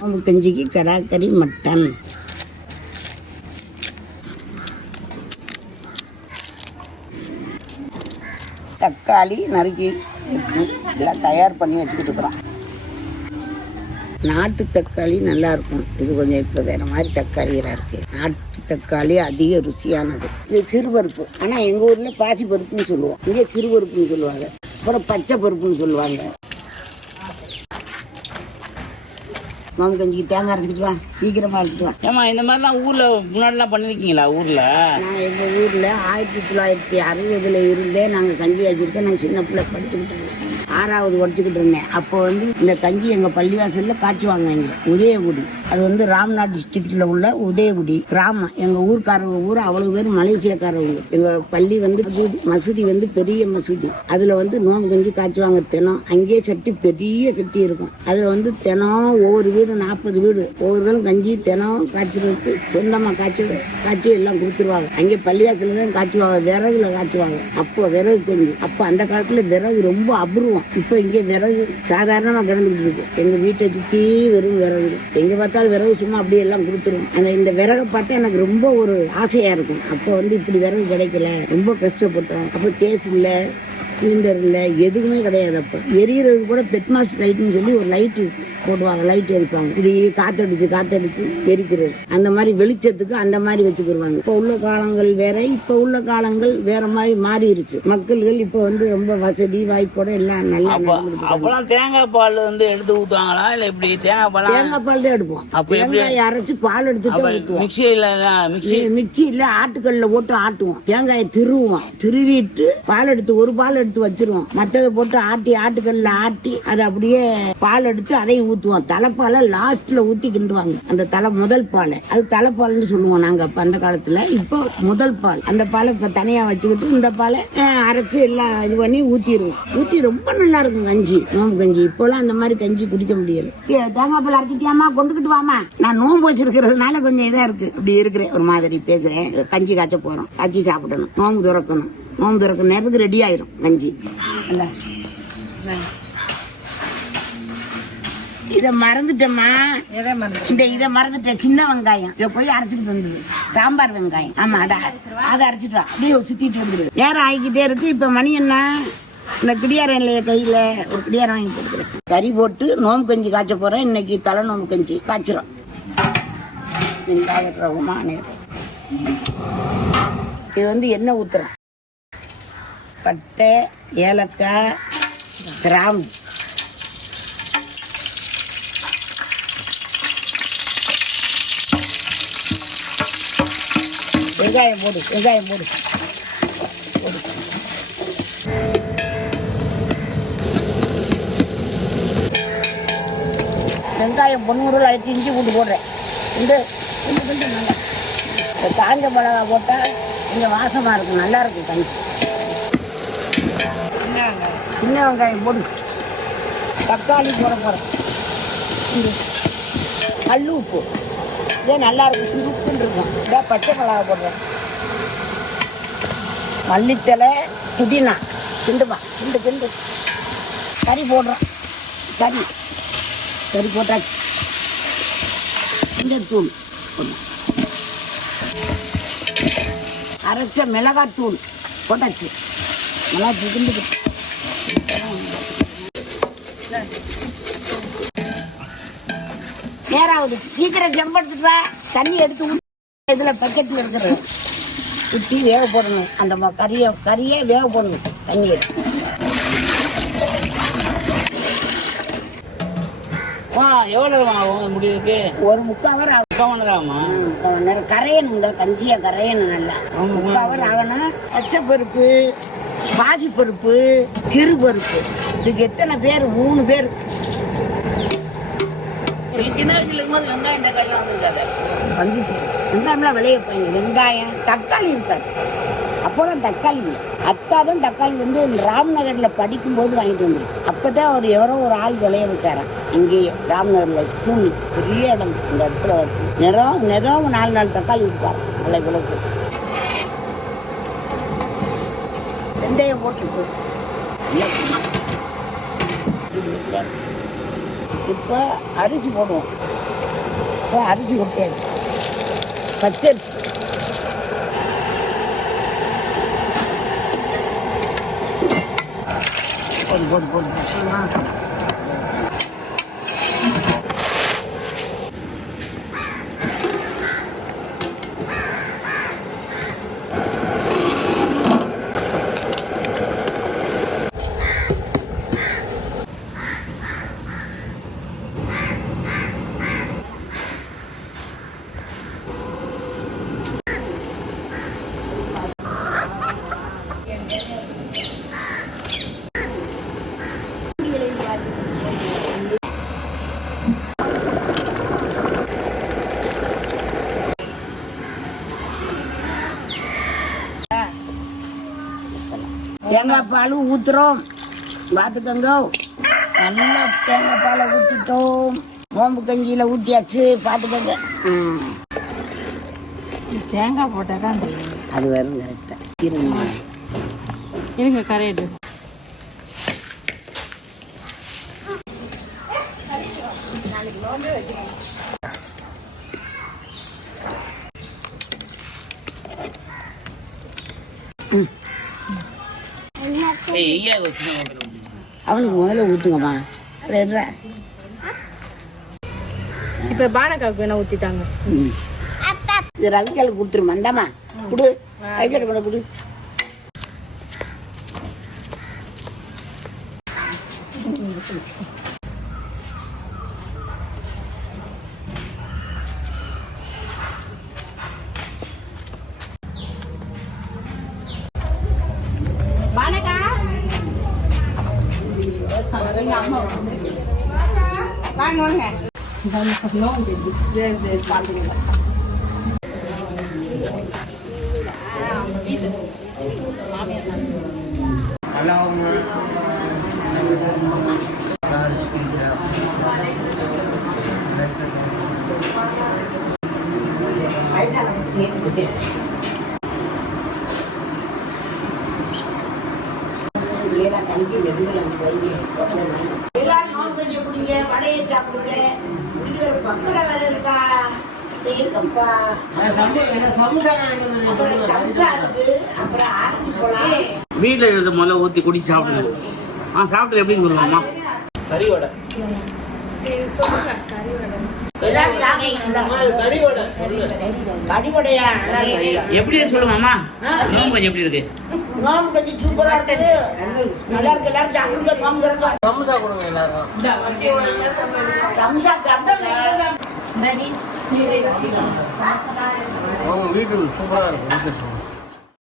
அவங்க கஞ்சிக்கு கடாக்கறி மட்டன் தக்காளி நறுக்கி வச்சு இதெல்லாம் தயார் பண்ணி வச்சுக்கிட்டு இருக்கிறோம் நாட்டு தக்காளி நல்லா இருக்கும். இது கொஞ்சம் இப்போ வேற மாதிரி தக்காளியெல்லாம் இருக்கு. நாட்டு தக்காளி அதிக ருசியானது. இது சிறுபருப்பு. ஆனால் எங்கள் ஊரில் பாசி பருப்புன்னு சொல்லுவோம். இங்கே சிறுபருப்புன்னு சொல்லுவாங்க. அப்புறம் பச்சை பருப்புன்னு சொல்லுவாங்க. மாமு கஞ்சிக்கு தேங்காய் அரைச்சிக்கிட்டு வா சீக்கிரமா அரைச்சிட்டு வா. ஏமா இந்த மாதிரிலாம் ஊர்ல முன்னாடிலாம் பண்ணிருக்கீங்களா ஊர்ல? நான் எங்கள் ஊரில் ஆயிரத்தி தொள்ளாயிரத்தி அறுபதுல இருந்தே நாங்கள் கஞ்சி வச்சுருக்கோம் நான் சின்ன பிள்ளை படிச்சுக்கிட்டு இருந்தேன். ஆறாவது படிச்சுக்கிட்டு இருந்தேன். அப்போ வந்து இந்த கஞ்சி எங்கள் பள்ளிவாசலில் காய்ச்சுவாங்க இங்கே உதயகுடி. அது வந்து ராம்நாத் டிஸ்ட்ரிக்டில் உள்ள உதயகுடி கிராமம். எங்கள் ஊர்க்காரங்க ஊர் அவ்வளோ பேர் மலேசியக்காரவங்க எங்கள் பள்ளி வந்து மசூதி மசூதி வந்து பெரிய மசூதி. அதில் வந்து நோம்பு கஞ்சி காய்ச்சுவாங்க தினம் அங்கேயே சட்டி பெரிய சட்டி இருக்கும். அதில் வந்து தினம் ஒவ்வொரு வீடு நாற்பது வீடு. ஒவ்வொருத்தரும் கஞ்சி தினம் காய்ச்சறதுக்கு சொந்தமாக காய்ச்சி காய்ச்சி எல்லாம் கொடுத்துருவாங்க. அங்கே பள்ளிவாசலில் தான் காய்ச்சுவாங்க விறகுல காய்ச்சுவாங்க. அப்போ விறகு கஞ்சி. அப்போ அந்த காலத்தில் விறகு ரொம்ப அபூர்வம். இப்போ இங்கே விறகு சாதாரணமாக கிடந்துட்டு இருக்கு எங்கள் வீட்டை சுற்றி வெறும் விறகு. எங்கே பார்த்தாலும் விறகு சும்மா அப்படியே எல்லாம் கொடுத்துரும். அந்த இந்த விறகை பார்த்தா எனக்கு ரொம்ப ஒரு ஆசையாக இருக்கும். அப்போ வந்து இப்படி விறகு கிடைக்கல. ரொம்ப கஷ்டப்பட்டோம். அப்போ கேஸ் இல்லை. சிலிண்டர் இல்லை எதுவுமே கிடையாது அப்போ. எரியறது கூட பெட்மாஸ் லைட்னு சொல்லி ஒரு லைட்டு போடுவாங்க. லைட் எரிப்பாங்க. இப்படி காத்தடிச்சு காத்தடிச்சு எரிக்கிறது. அந்த மாதிரி வெளிச்சத்துக்கு அந்த மாதிரி வச்சுக்கிடுவாங்க இப்போ உள்ள காலங்கள் வேற இப்போ உள்ள காலங்கள் வேற மாதிரி மாறிடுச்சு மக்கள்கள் இப்போ வந்து ரொம்ப வசதி வாய்ப்போட எல்லாம் நல்லா அப்பெல்லாம் தேங்காய் பால் வந்து எடுத்து ஊத்துவாங்களா? இல்ல இப்படி தேங்காய் பால்? தேங்காய் பால் தான் எடுப்போம்? தேங்காய் அரைச்சு பால் எடுத்துட்டு ஊற்றுவோம் மிக்சியில மிக்சி? மிக்சியில் ஆட்டுக்கல்ல போட்டு ஆட்டுவோம். தேங்காயை திருவுவோம் திருவிட்டு பால் எடுத்து ஒரு பால் எடுத்து எடுத்து வச்சிருவோம். மற்றதை போட்டு ஆட்டி ஆட்டுக்கல்ல ஆட்டி அதை அப்படியே பால் எடுத்து அதையும் ஊற்றுவோம் தலைப்பாலை லாஸ்ட்ல ஊற்றி கிண்டுவாங்க. அந்த தலை முதல் பாலை. அது தலைப்பால்னு சொல்லுவோம் நாங்க அப்ப அந்த காலத்துல. இப்போ முதல் பால். அந்த பாலை இப்ப தனியா வச்சுக்கிட்டு இந்த பாலை அரைச்சி அரைச்சு எல்லாம் இது பண்ணி ஊத்திடுவோம். ஊத்தி ரொம்ப நல்லா இருக்கும் கஞ்சி நோம்பு கஞ்சி. இப்போலாம் அந்த மாதிரி கஞ்சி குடிக்க முடியல. தேங்காய் பால் அரைச்சிட்டியாமா கொண்டுக்கிட்டு வாமா நான் நோம்பு வச்சிருக்கிறதுனால கொஞ்சம் இதா இருக்கு. இப்படி இருக்கிறேன். ஒரு மாதிரி பேசுறேன். கஞ்சி காய்ச்ச போறோம். காய்ச்சி சாப்பிடணும். நோம்பு துறக்கணும். நோம்பு துறக்கிற நேரத்துக்கு ரெடி ஆயிரும் கஞ்சி. இல்ல. இதை மறந்துட்டேம்மா. இந்த இதை மறந்துட்டேன் சின்ன வெங்காயம். இதை போய் அரைச்சிட்டு வந்தது சாம்பார் வெங்காயம். ஆமா அதை அதை அரைச்சிட்டு அப்படியே சுத்திட்டு வந்துடு நேரம் ஆகிக்கிட்டே இருக்கு. இப்ப மணி என்ன? இந்த கிடியாரம் இல்லையா கையில ஒரு கிடியாரம் வாங்கி போட்டுக்கிறேன் கறி போட்டு நோம்பு கஞ்சி காய்ச்ச போறேன். இன்னைக்கு தலை நோம்பு கஞ்சி காய்ச்சிரும். இது வந்து எண்ணெய் ஊத்துறோம் பட்டை ஏலக்காய் கிராம்பு வெங்காயம் போடு வெங்காயம் போடு. போடு. வெங்காயம் பொன்முருள் அடிச்சு இஞ்சி போட்டு போடுறேன். இந்த இந்த காஞ்ச மிளகா போட்டால் கொஞ்சம் வாசமாக இருக்கும் நல்லா இருக்கும் கஞ்சி சின்ன வெங்காயம் போடு. தக்காளி போட போகிறேன் கல் உப்பு. இதே நல்லா இருக்கும். இருக்கும். இதே பச்சை மிளகா போடுறேன். மல்லித்தலை புதினா. கிண்டுமா? கிண்டு கிண்டு. கறி போடுறோம் கறி. கறி போட்டாச்சு. இந்த தூள் அரைச்ச மிளகாத்தூள் போட்டாச்சு. மிளகாத்தூள் கிண்டு நேராகுது சீக்கிரம் ஜம்பெடுத்துட்டு வா. தண்ணி எடுத்து இதுல பக்கெட்ல இருக்கிறது ஊற்றி வேக போடணும். அந்த கறியை கறியே வேக போடணும். தண்ணியை. வா எவ்வளவு ஆகும் முடியுதுக்கு ஒரு முக்கால் அவர் ஆகும். முக்கால் மணி நேரம் ஆகுமா? முக்கால் மணி நேரம். கரையணுங்க கஞ்சியை கரையணும் நல்லா. முக்கால் அவர் ஆகணும் பச்சை பருப்பு பாசி பருப்பு சிறு பருப்பு இதுக்கு எத்தனை பேர்? மூணு பேர். வந்துச்சு. வெங்காயம்லாம் விளைய வைப்பாங்க வெங்காயம் தக்காளி இருக்காது. அப்போலாம் தக்காளி. இல்லை அத்தா தான் தக்காளி வந்து ராம்நகர்ல படிக்கும்போது வாங்கிட்டு வந்தது அப்பதான் ஒரு எவரோ ஒரு ஆள் விளைய வச்சாராம் இங்கேயே ராம்நகர்ல ஸ்கூல் பெரிய இடம். இந்த இடத்துல வச்சு. நிறம் நிறம் நாலு நாலு தக்காளி விற்பார். நல்லா பெருசு வெந்தயம் போட்டு இப்போ அரிசி போடுவோம். இப்போ அரிசி கொட்டியாச்சு பச்சரிசி. போடு போடு போடு போடு. தேங்காய் பால் ஊத்துறோம். பார்த்துக்கோங்க நல்லா தேங்காய் பாலை ஊற்றிட்டோம் நோம்பு கஞ்சியில் ஊற்றியாச்சு பார்த்துக்கோங்க தேங்காய் போட்டால் தான் அது வரும் கரெக்டாக இருங்க. இருங்க கரையிட்டு அவனுக்கு முதல்ல ஊற்றுங்கம்மா இப்போ பானக்காவுக்கு வேணா ஊற்றிட்டாங்க ம். இது ரவிக்கால் கொடுத்துரு மண்டாமா கொடு. ரவிக்கால் கொண்டு கொடு. பானக்கா Vágón nè. Vamos a hablar de de pandemia. Hello. Hãy subscribe cho kênh Ghiền Mì Gõ Để không bỏ lỡ những video hấp எல்லாரும் நோம்பு கஞ்சி குடிங்க வடையை சாப்பிடுங்க. குடிக்கிற பக்கடை வேலை இருக்கா? இருக்கப்பா அப்புறம் சம்சா இருக்கு. அப்புறம் ஆரஞ்சு போலாம். வீட்டில் இருக்கிறத முதல்ல ஊற்றி குடி சாப்பிடுங்க. ஆ சாப்பிட்டு எப்படி கொடுங்கம்மா கறி வடை. கறிவடையா நல்லா இருக்கு. எப்படி சொல்லுமாம்மா நோம்பு கொஞ்சம் எப்படி இருக்கு? நோம்பு சூப்பரா நல்லா இருக்கு. எல்லாரும் சாப்பிடுங்க நோம்பு கொடுங்க எல்லாரும் சம்சா சாப்பிடுங்க. வீட்டு சூப்பரா இருக்கும்